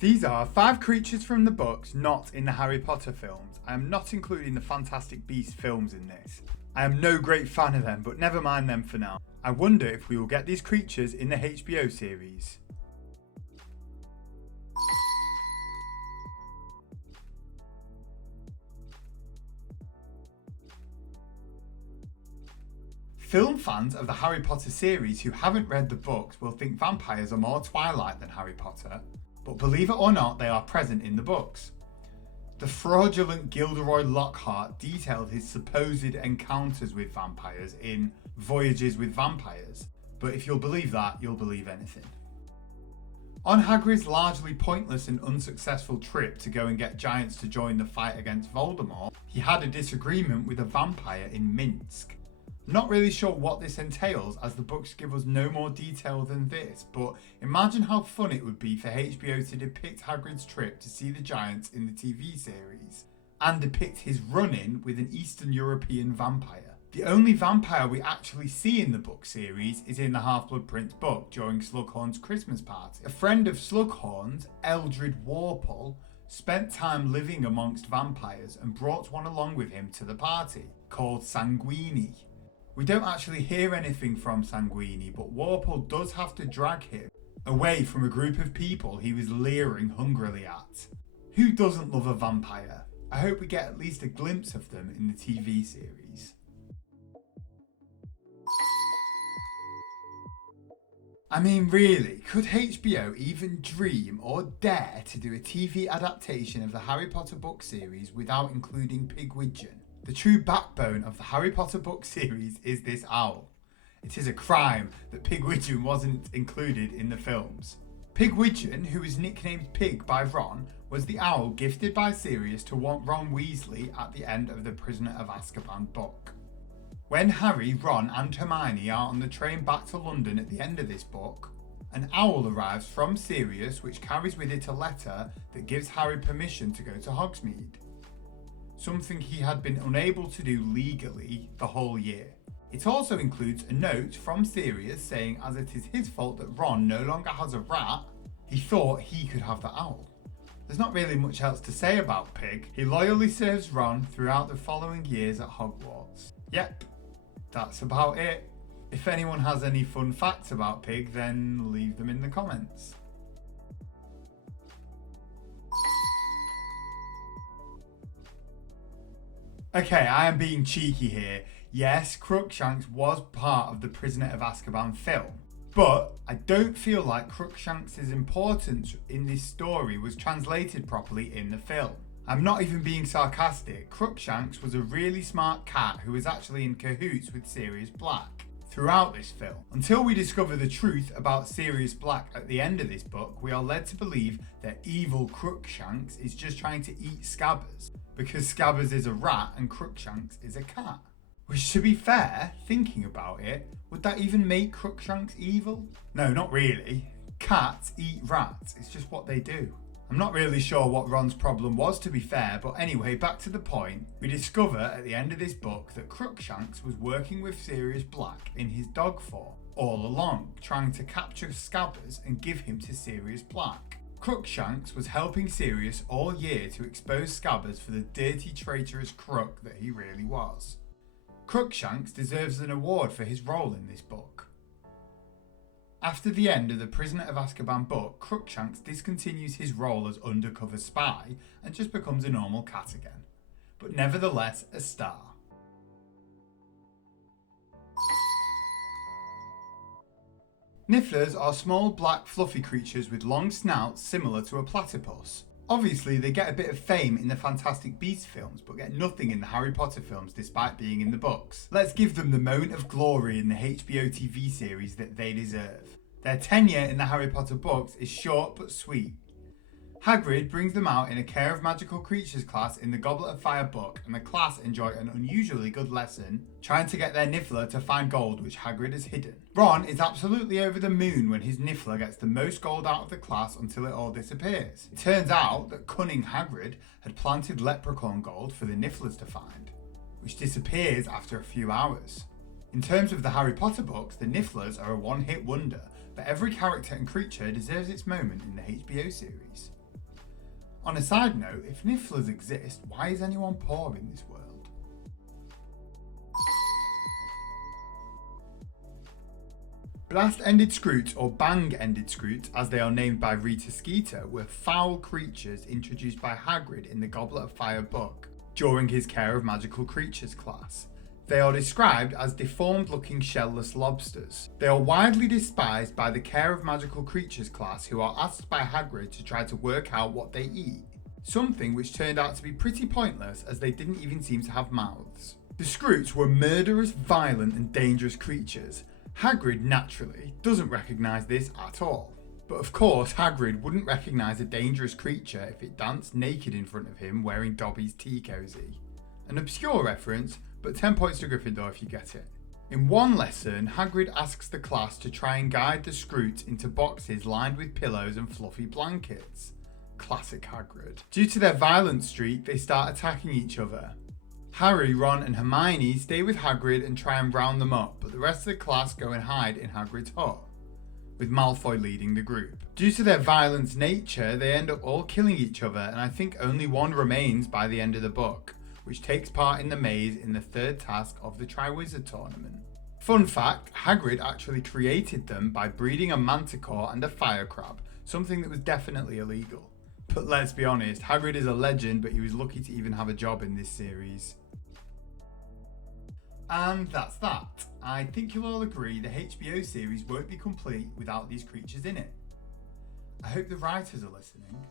These are 5 creatures from the books not in the Harry Potter films. I am not including the Fantastic Beasts films in this. I am no great fan of them, but never mind them for now. I wonder if we will get these creatures in the HBO series. Film fans of the Harry Potter series who haven't read the books will think vampires are more Twilight than Harry Potter, but believe it or not, they are present in the books. The fraudulent Gilderoy Lockhart detailed his supposed encounters with vampires in Voyages with Vampires, but if you'll believe that, you'll believe anything. On Hagrid's largely pointless and unsuccessful trip to go and get giants to join the fight against Voldemort, he had a disagreement with a vampire in Minsk. Not really sure what this entails, as the books give us no more detail than this, but imagine how fun it would be for HBO to depict Hagrid's trip to see the giants in the TV series, and depict his run-in with an Eastern European vampire. The only vampire we actually see in the book series is in the Half-Blood Prince book during Slughorn's Christmas party. A friend of Slughorn's, Eldred Warple, spent time living amongst vampires and brought one along with him to the party, called Sanguini. We don't actually hear anything from Sanguini, but Warple does have to drag him away from a group of people he was leering hungrily at. Who doesn't love a vampire? I hope we get at least a glimpse of them in the TV series. I mean, really, could HBO even dream or dare to do a TV adaptation of the Harry Potter book series without including Pigwidgeon? The true backbone of the Harry Potter book series is this owl. It is a crime that Pigwidgeon wasn't included in the films. Pigwidgeon, who was nicknamed Pig by Ron, was the owl gifted by Sirius to Ron Weasley at the end of the Prisoner of Azkaban book. When Harry, Ron and Hermione are on the train back to London at the end of this book, an owl arrives from Sirius which carries with it a letter that gives Harry permission to go to Hogsmeade. Something he had been unable to do legally the whole year. It also includes a note from Sirius saying as it is his fault that Ron no longer has a rat, he thought he could have the owl. There's not really much else to say about Pig. He loyally serves Ron throughout the following years at Hogwarts. Yep, that's about it. If anyone has any fun facts about Pig, then leave them in the comments. Okay, I am being cheeky here. Yes, Crookshanks was part of the Prisoner of Azkaban film, but I don't feel like Crookshanks' importance in this story was translated properly in the film. I'm not even being sarcastic. Crookshanks was a really smart cat who was actually in cahoots with Sirius Black throughout this film. Until we discover the truth about Sirius Black at the end of this book, we are led to believe that evil Crookshanks is just trying to eat Scabbers, because Scabbers is a rat and Crookshanks is a cat. Which, to be fair, thinking about it, would that even make Crookshanks evil? No, not really. Cats eat rats, it's just what they do. I'm not really sure what Ron's problem was, to be fair, but anyway, back to the point. We discover at the end of this book that Crookshanks was working with Sirius Black in his dog form all along, trying to capture Scabbers and give him to Sirius Black. Crookshanks was helping Sirius all year to expose Scabbers for the dirty, traitorous crook that he really was. Crookshanks deserves an award for his role in this book. After the end of the Prisoner of Azkaban book, Crookshanks discontinues his role as undercover spy and just becomes a normal cat again, but nevertheless a star. Nfas are small black fluffy creatures with long snouts similar to a platypus. Obviously they get a bit of fame in the Fantastic Beasts films but get nothing in the Harry Potter films despite being in the books. Let's give them the moment of glory in the HBO TV series that they deserve. Their tenure in the Harry Potter books is short but sweet. Hagrid brings them out in a Care of Magical Creatures class in the Goblet of Fire book, and the class enjoy an unusually good lesson trying to get their Niffler to find gold which Hagrid has hidden. Ron is absolutely over the moon when his Niffler gets the most gold out of the class until it all disappears. It turns out that cunning Hagrid had planted leprechaun gold for the Nifflers to find, which disappears after a few hours. In terms of the Harry Potter books, the Nifflers are a one-hit wonder, but every character and creature deserves its moment in the HBO series. On a side note, if Nfas exist, why is anyone poor in this world? Blast-ended scroots, or bang-ended scroots, as they are named by Rita Skeeter, were foul creatures introduced by Hagrid in the Goblet of Fire book during his Care of Magical Creatures class. They are described as deformed-looking shellless lobsters. They are widely despised by the Care of Magical Creatures class, who are asked by Hagrid to try to work out what they eat. Something which turned out to be pretty pointless, as they didn't even seem to have mouths. The scroots were murderous, violent and dangerous creatures. Hagrid, naturally, doesn't recognise this at all. But of course, Hagrid wouldn't recognise a dangerous creature if it danced naked in front of him wearing Dobby's tea cosy. An obscure reference, but 10 points to Gryffindor if you get it. In one lesson, Hagrid asks the class to try and guide the scroots into boxes lined with pillows and fluffy blankets. Classic Hagrid. Due to their violent streak, they start attacking each other. Harry, Ron and Hermione stay with Hagrid and try and round them up, but the rest of the class go and hide in Hagrid's hut, with Malfoy leading the group. Due to their violent nature, they end up all killing each other, and I think only one remains by the end of the book, which takes part in the maze in the third task of the Triwizard Tournament. Fun fact, Hagrid actually created them by breeding a manticore and a fire crab, something that was definitely illegal. But let's be honest, Hagrid is a legend, but he was lucky to even have a job in this series. And that's that. I think you'll all agree the HBO series won't be complete without these creatures in it. I hope the writers are listening.